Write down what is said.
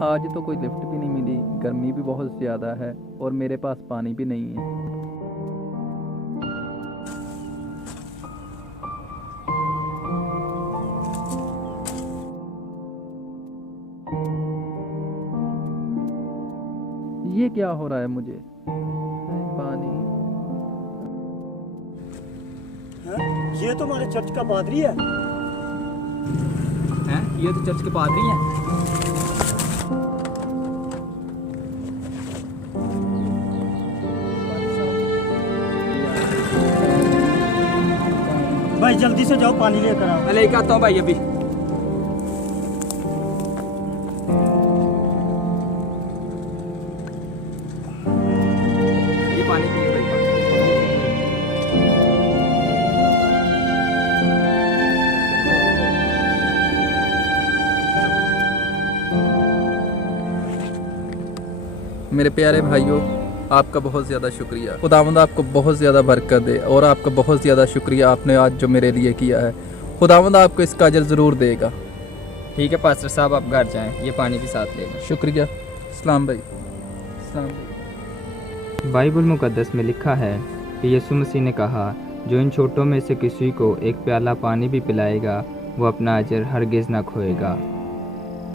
आज तो कोई लिफ्ट भी नहीं मिली, गर्मी भी बहुत ज़्यादा है और मेरे पास पानी भी नहीं है। ये क्या हो रहा है मुझे? पानी। ये तो हमारे चर्च का पादरी है। हैं? ये तो चर्च के पादरी हैं। भाई जल्दी से जाओ, पानी लेकर आओ। मैं लेके आता हूँ भाई अभी। ये पानी पिए भाई। मेरे प्यारे भाइयों, आपका बहुत ज़्यादा शुक्रिया। खुदावंद आपको बहुत ज़्यादा बरकत दे और आपका बहुत ज़्यादा शुक्रिया आपने आज जो मेरे लिए किया है। खुदावंद आपको इसका अजर ज़रूर देगा। ठीक है पास्टर साहब, आप घर जाएं, ये पानी भी साथ ले लें। शुक्रिया। सलाम भाई। सलाम भाई। बाइबल मुकद्दस में लिखा है कि यीशु मसीह ने कहा, जो इन छोटों में से किसी को एक प्याला पानी भी पिलाएगा वो अपना अजर हरगिज़ न खोएगा।